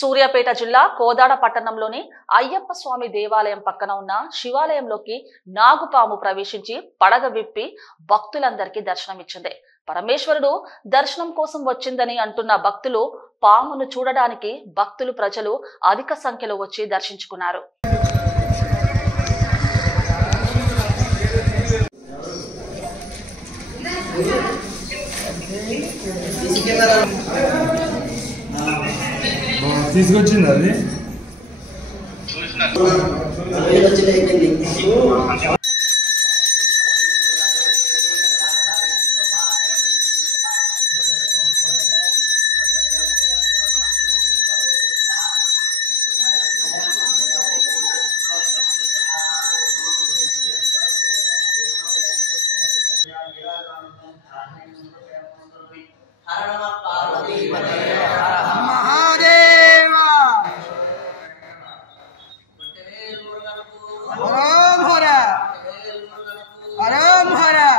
సూర్యాపేట జిల్లా కోదాడ పట్టణంలోని అయ్యప్ప స్వామి దేవాలయం పక్కన ఉన్న శివాలయంలోకి నాగుపాము ప్రవేశించి పడగ విప్పి భక్తులందరికీ దర్శనమిచ్చింది. పరమేశ్వరుడు దర్శనం కోసం వచ్చిందని అంటున్న భక్తులు పామును చూడడానికి ప్రజలు అధిక సంఖ్యలో వచ్చి దర్శించుకున్నారు. తీసుకొచ్చింది అది हर हर